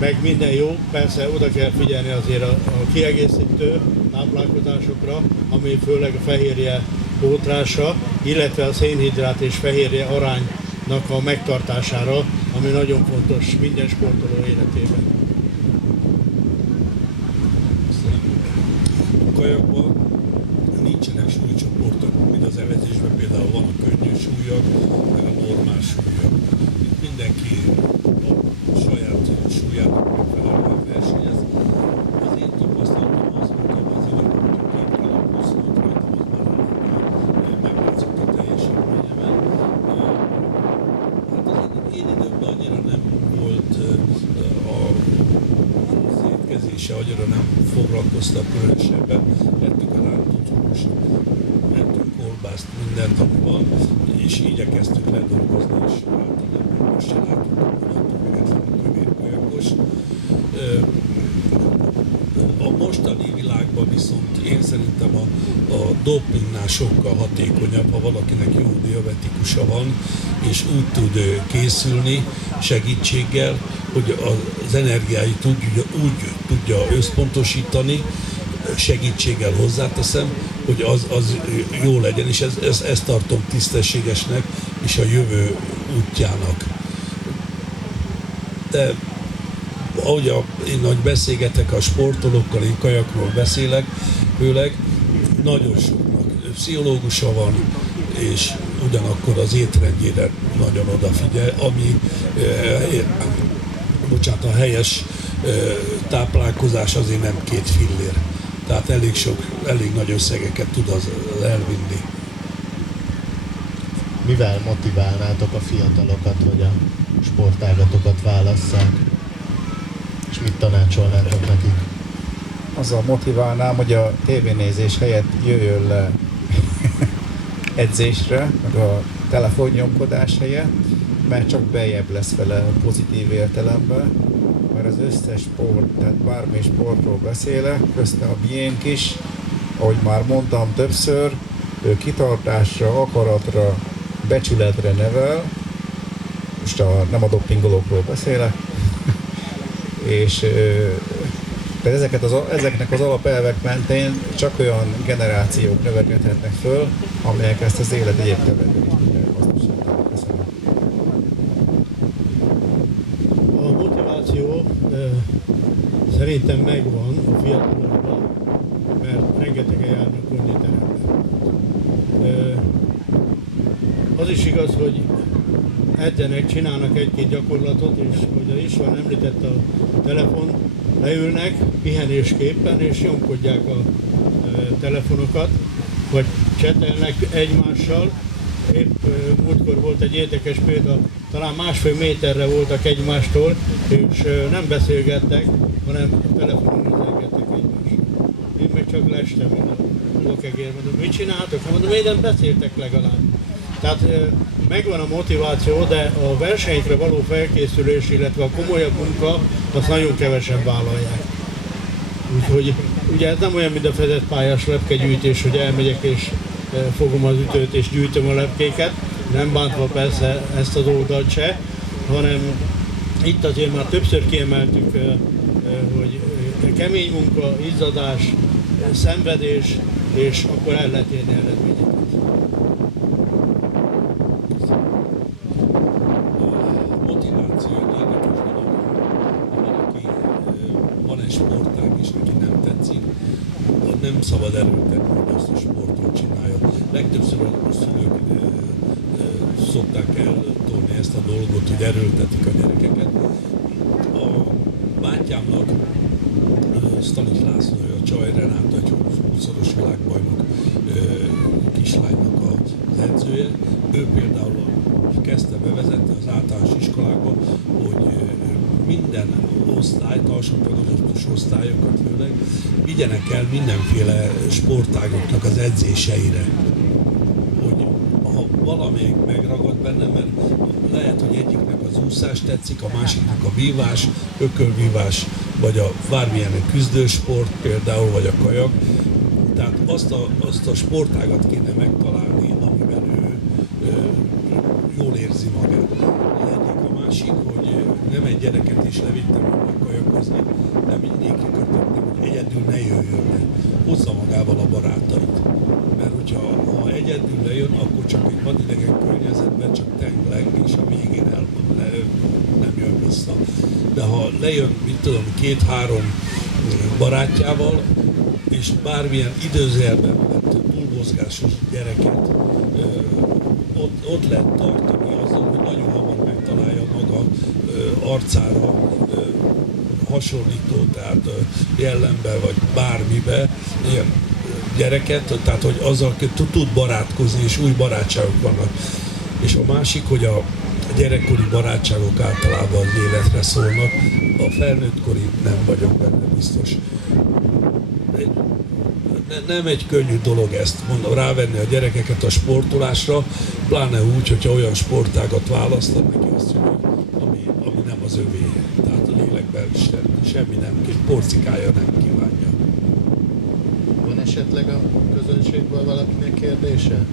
meg minden jó, persze oda kell figyelni azért a kiegészítő táplálkozásokra, ami főleg a fehérje pótlása, illetve a szénhidrát és fehérje aránynak a megtartására, ami nagyon fontos minden sportoló életében. A kajakban nincsenek súlycsoportok, mint az evezésben például van a könnyű súlyak, meg a normál súlyak. Itt mindenki a saját súlyának megfelelően versenyez. Az én tapasztalatom az volt, hogy az időben, hogy 2 kiló plusz volt rajtam, az már meglátszott a teljesítményemen. Hát az én időben annyira nem volt az étkezése, annyira nem foglalkoztak különösebben. Ettük a rántott húst, ettük kolbászt, mindent, ami van, és igyekeztük ledolgozni, és általában most se látunk, hogy attól függetlenül kövérkajakos. A mostani világban viszont én szerintem a dopingnál sokkal hatékonyabb, ha valakinek jó diabetikusa van, és úgy tud készülni segítséggel, hogy az energiáit úgy tudja összpontosítani, segítséggel hozzáteszem, hogy az jó legyen, és ezt tartom tisztességesnek és a jövő útjának. De ahogy én nagy beszélgetek a sportolókkal, én kajakról beszélek, főleg nagyon soknak pszichológusa van, és ugyanakkor az étrendjére nagyon odafigyel, ami a helyes táplálkozás azért nem 2 fillér. Tehát elég nagy összegeket tud az elvinni. Mivel motiválnátok a fiatalokat, hogy a sportágatokat válasszák? És mit tanácsolnátok nekik? Azzal motiválnám, hogy a tévénézés helyett jöjjön le edzésre, meg a telefonnyomkodás helyett, mert csak beljebb lesz vele pozitív értelemben, mert az összes sport, tehát bármi sportról beszélek, köztem a miénk is, ahogy már mondtam többször, ő kitartásra, akaratra, becsületre nevel, most nem a dopingolókról beszélek, és ezeknek az alapelvek mentén csak olyan generációk növekedhetnek föl, amelyek ezt az élet egyéb területén is tudják hasznosítani. Köszönöm. A motiváció szerintem megvan a fiatalokban, mert rengetegen járnak konditerembe. Az is igaz, hogy edzenek, csinálnak egy-két gyakorlatot, és hogy is van említett a telefon, leülnek pihenésképpen, és nyomkodják a telefonokat, vagy csetelnek egymással. Épp múltkor volt egy érdekes példa, talán 1,5 méterre voltak egymástól, és nem beszélgettek, hanem a telefonon nézelgettek egymással. Én meg csak lestem, én a lokegér, mondom, mit csináltok? Mondom, miért nem beszéltek legalább? Tehát megvan a motiváció, de a versenyekre való felkészülés, illetve a komolyabb munka, azt nagyon kevesen vállalják. Úgyhogy ugye ez nem olyan, mint a fedett pályás lepkegyűjtés, hogy elmegyek és fogom az ütőt és gyűjtöm a lepkéket, nem bántva persze ezt az oldalt se, hanem itt azért már többször kiemeltük, hogy kemény munka, izzadás, szenvedés, és akkor el lehet érni eredményeket. Sportág is, neki nem tetszik, nem szabad erőltetni, hogy azt a sportot csinálja. Legtöbbször a szülők szokták eltolni ezt a dolgot, hogy erőltetik a gyerekeket. A bátyámnak, Stanics László, a Csaj Renáta, egy 20-szoros világbajnok kislánynak az edzője. Ő például kezdte bevezetni az általános iskolákba, hogy minden osztályt, alsó tagozatos osztályokat főleg vigyenek el mindenféle sportágoknak az edzéseire. Hogy ha valamelyik megragad benne, mert lehet, hogy egyiknek az úszás tetszik, a másiknak a vívás, ökölvívás, vagy a bármilyen küzdősport például, vagy a kajak. Tehát azt a sportágat kéne megtalálni, amiben ő jól érzi magát. A másik, hogy nem egy gyereket is levittem volna kajakozni, de mindig kikötöttem, hogy egyedül ne jöjjön le. Hozza magával a barátait. Mert hogyha ha egyedül lejön, akkor csak egy vadidegen környezetben csak tengleng, és a végén nem jön vissza. De ha lejön, mit tudom, 2-3 barátjával, és bármilyen időzélben vett túlmozgásos gyereket ott lehet tartani azzal, hogy nagyon hamar megtalálja maga arcára hasonlító, tehát jellembe vagy bármibe ilyen gyereket, tehát hogy azzal tud barátkozni, és új barátságok vannak. És a másik, hogy a gyerekkori barátságok általában az életre szólnak, a felnőttkori nem vagyok benne biztos. Nem egy könnyű dolog ezt, mondom, rávenni a gyerekeket a sportolásra, pláne úgy, hogyha olyan sportágat választod, neki azt mondja, ami nem az övé. Tehát a lélekben semmi nem, porcikája nem kívánja. Van esetleg a közönségből valakinek kérdése?